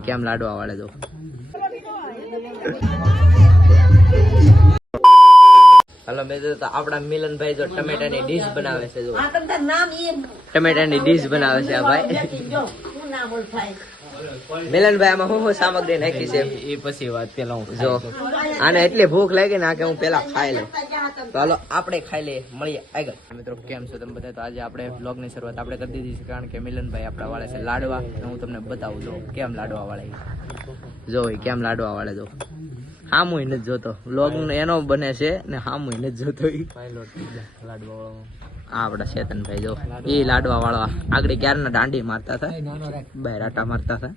કેમ લાડવા વાળે તો હાલો મેં તો આપડા મિલનભાઈ જો ટમેટાની ડીશ બનાવે છે જો ટમેટાની ડીશ બનાવે છે આ ભાઈ મિલનભાઈ આમાં હું સામગ્રી નાખી છે એ પછી વાત પેલા હું જો આને એટલી ભૂખ લાગી ને કે હું પેલા ખાઈ લઉં તો હાલો આપણે ખાઈ લઈએ મળીએ આગળ મિત્રો કેમ છો તમે બધા તો આજે આપણે વ્લોગ ની શરૂઆત આપણે કરી દીધી છે કારણ કે મિલનભાઈ આપડા વાળે છે લાડવા હું તમને બતાવું જો કેમ લાડવા વાળે જો કેમ લાડવા વાળે જો હામુય નથી જોતો વ્લોગ એનો બને છે ને હામુય નથી જોતો લાડવા આપડા ચેતનભાઈ જો એ લાડવા વાળવા આગળ ક્યારના દાંડી મારતા હતા બહાર આટા મારતા હતા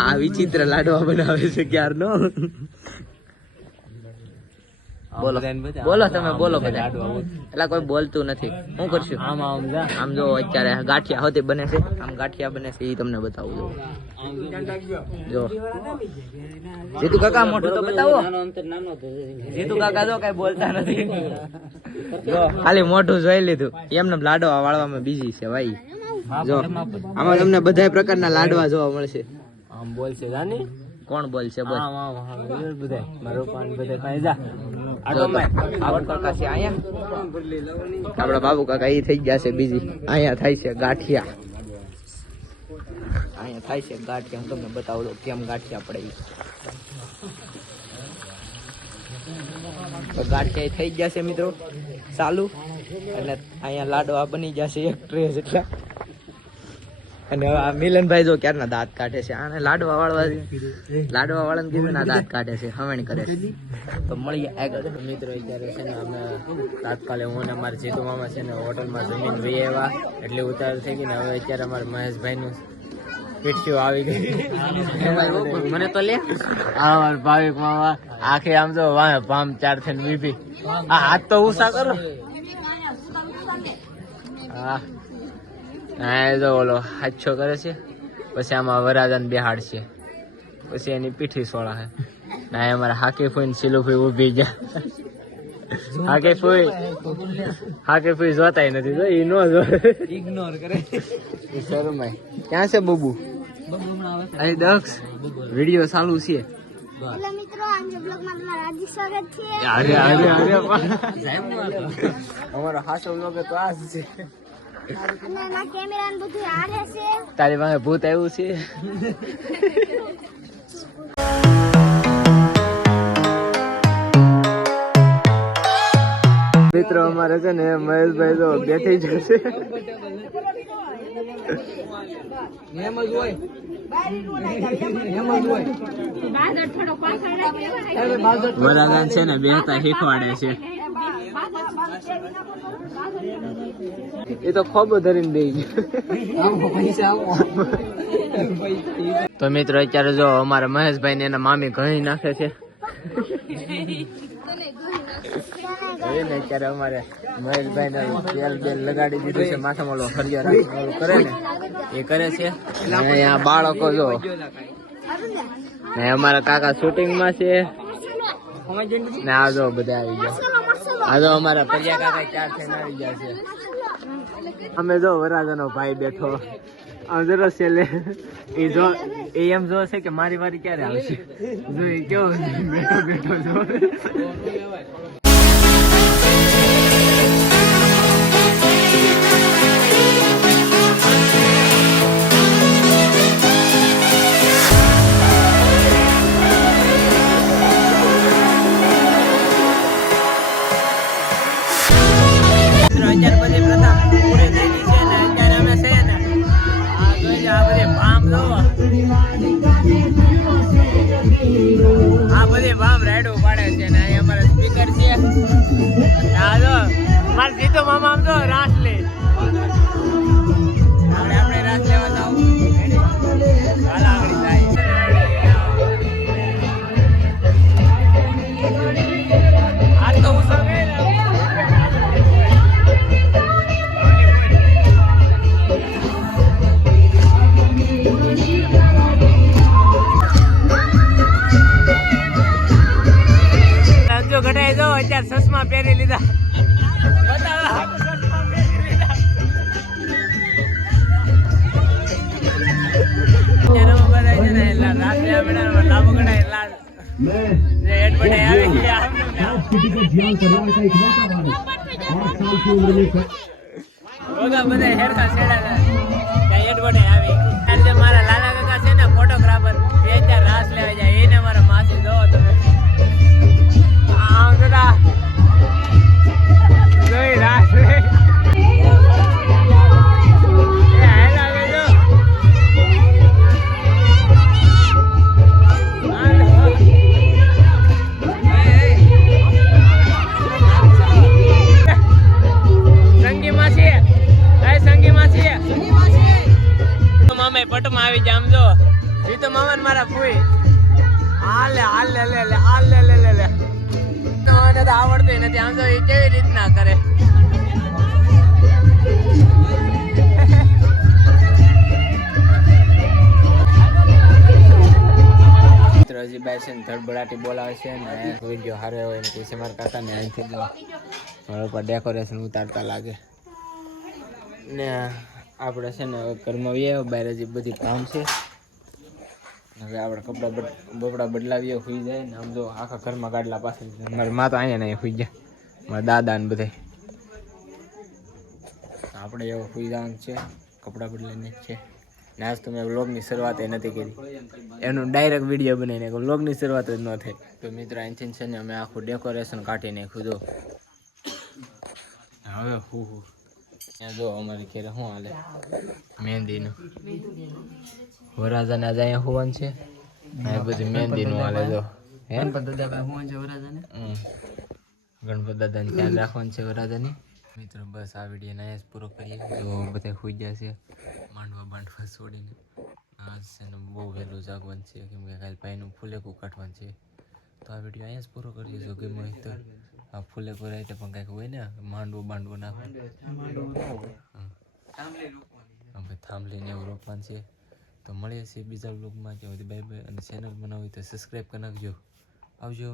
આ વિચિત્ર લાડવા બનાવે છે ક્યારનો બોલો બોલો તમે બોલો બધા એટલે કોઈ બોલતું નથી શું કરશું આમ જો અત્યારે ગાંઠિયા હોતી બને છે આમ ગાંઠિયા બને છે એ તમને બતાવું જો જીતુ કાકા મોટું તો બતાવો જીતુ કાકા જો કઈ બોલતા નથી જો ખાલી મોઢું જોઈ લીધું એમને લાડવા વાળવામાં બીજી છે ભાઈ જો આમાં તમને બધા પ્રકારના લાડવા જોવા મળશે આમ બોલશે જાની કોણ બોલશે બોલ બધા મારો પાન બધા ખાઈ જા આપડા બાબુ કાકા એ થઈ ગયા છે બીજી અહીંયા થાય છે ગાંઠિયા અહીંયા થાય છે ગાંઠિયા હું તમને બતાવું દઉં કેમ ગાંઠિયા પડે તો ગાંઠિયા થઈ ગયા છે મિત્રો ચાલુ અને અહીંયા લાડવા બની ગયા છે એક ટ્રે જેટલા અને હવે આ મિલનભાઈ જો ક્યારના દાંત કાઢે છે આને લાડવા વાળાને કીધું ના દાંત કાઢે છે હવણ કરે છે તો મળીએ આગળ મિત્રો અત્યારે છે ને અમે તાત્કાલે હું ને મારા જીતુ મામા છે ને હોટલમાં જમીન વહી આવ્યા એટલે ઉતાર થઈ ગઈ ને હવે અત્યારે અમારા મહેશભાઈ નું પીઠિયું આવી ગઈ મને તો લે અમારા ભાવિક મામા આખી આમ જો ભામ ચાર થઈને વીપી આ હાથ તો ઉષા કરો હા હા જો ઓલો હાચો કરે છે પછી આમાં વરાજાને બેહાડ છે પછી એની પીઠી સોળા છે ના અમારા હાકી ફૂઈ ને સિલુ ફૂઈ ઉભી ગયા હાકી ફૂઈ જોતાય નથી જો ઈ નો જો ઇગ્નોર કરે શરમાય ક્યાં છે બબુ અહીં દક્ષ વિડિયો ચાલુ છે હેલો મિત્રો આજે બ્લોગમાં તમારું હાર્દિક સ્વાગત છે અમારો હાસો બ્લોગ તો આ છે અને ના કેમેરા ને બધું હારે છે તારી પાસે ભૂત આવ્યું છે મિત્રો અમારે છે ને મહેશભાઈ તો બેઠી જશે વરાદાન છે ને બેહતા શીખવાડે છે એ તો ખોબો ધરીને બેસી તો મિત્રો અત્યારે જો અમારા મહેશભાઈ ને એના મામી ઘણી નાખે છે અત્યારે અમારે મહેશભાઈ ને તેલ બેલ લગાડી દીધું છે માથામાં ઓલો ફરિયા કરે ને એ કરે છે અહીંયા બાળકો જો અમારા કાકા શૂટિંગ માં છે ને આ જો બધા આવી ગયા આ જો અમારા ફરિયા કાકા ચાર થઈને આવી ગયા છે અમે જો વરાજાનો ભાઈ બેઠો આમ જરા છેલ્લે એ જો એ એમ જો છે કે મારી વારી ક્યારે આવશે જો એ કેવો બેઠો બેઠો જો જીતો મામા આમ તો રાસ લે આપણે રાસ લેવા જાવ હાલ આગળ જાય આ તો ઉસા મે ઘટાઈ દો અત્યારે ચશ્મા પહેરી લીધા રાત લે બેટા લાભ ગણાય લાલ જે હેડ બને આવી ગયા किसी को जियान करने का इकलौता वारिस 8 साल की उम्र में ઓગા બધા હેરકા છેડા ત્યાં હેડ બને આવી આજે મારા લાલા કાકા છે ને ફોટોગ્રાફર બે ચાર રાસ લેવા જાય એને મારા માસી જો તમે આમ જરા જોઈ રાસ લે પટમાં આવી જામ જો ઈ તો મામા મારા ફૂઈ હાલે હાલે લે લે હાલે લે લે લે તો મને તો આવડતું નથી આમ જો ઈ કેવી રીતના કરે મિત્રો હજી બાય છે ને ધડબડાટી બોલાવે છે ને વિડીયો હારો હોય ને કે મારા કાકા ને અહીંથી જો મારા ઉપર ડેકોરેશન ઉતારતા લાગે ને આપણે છે ને ઘરમાં આવીએ બહાર હજી બધી કામ છે હવે આપણે કપડાં બપડા બદલાવીએ સુઈ જાય ને આમ જો આખા ઘરમાં ગાડલા પાસે મારી મા તો અહીંયા ને સુઈ જાય મારા દાદા ને બધા આપણે એવું સુઈ જવાનું છે કપડાં બદલાઈને જ છે ને આજ તો મેં વ્લોગની શરૂઆત એ નથી કરી એનું ડાયરેક્ટ વિડીયો બનાવીને વ્લોગની શરૂઆત જ ન થઈ તો મિત્રો અહીંથી છે ને અમે આખું ડેકોરેશન કાઢી નાખ્યું જો હવે હું ત્યાં જો અમારી ઘરે શું હાલે મહેંદીનું વરાજાને આજે અહીંયા હોવાનું છે આ બધું મહેંદીનું હાલે જો ગણપત દાદા હોવાનું છે વરાજાને ગણપત દાદાને ધ્યાન રાખવાનું છે વરાજાની મિત્રો બસ આ વિડીયોને અહીંયા જ પૂરો કરીએ જો બધા સુઈ ગયા છે માંડવા છોડીને આજ છે ને બહુ વહેલું જાગવાનું છે કેમ કે કાલે ભાઈનું ફૂલેકું કાઢવાનું છે તો આ વિડીયો અહીંયા જ પૂરો કરીએ જો ગમે હોય તો આ ફૂલેકું રાઈટે પણ કંઈક હોય ને માંડવું નાખવાનું થાંભલીને એવું રોપવાનું છે તો મળીએ છીએ બીજા બ્લોગમાં ત્યાં સુધી બાય બાય અને ચેનલ બનાવી તો સબસ્ક્રાઈબ કરી નાખજો આવજો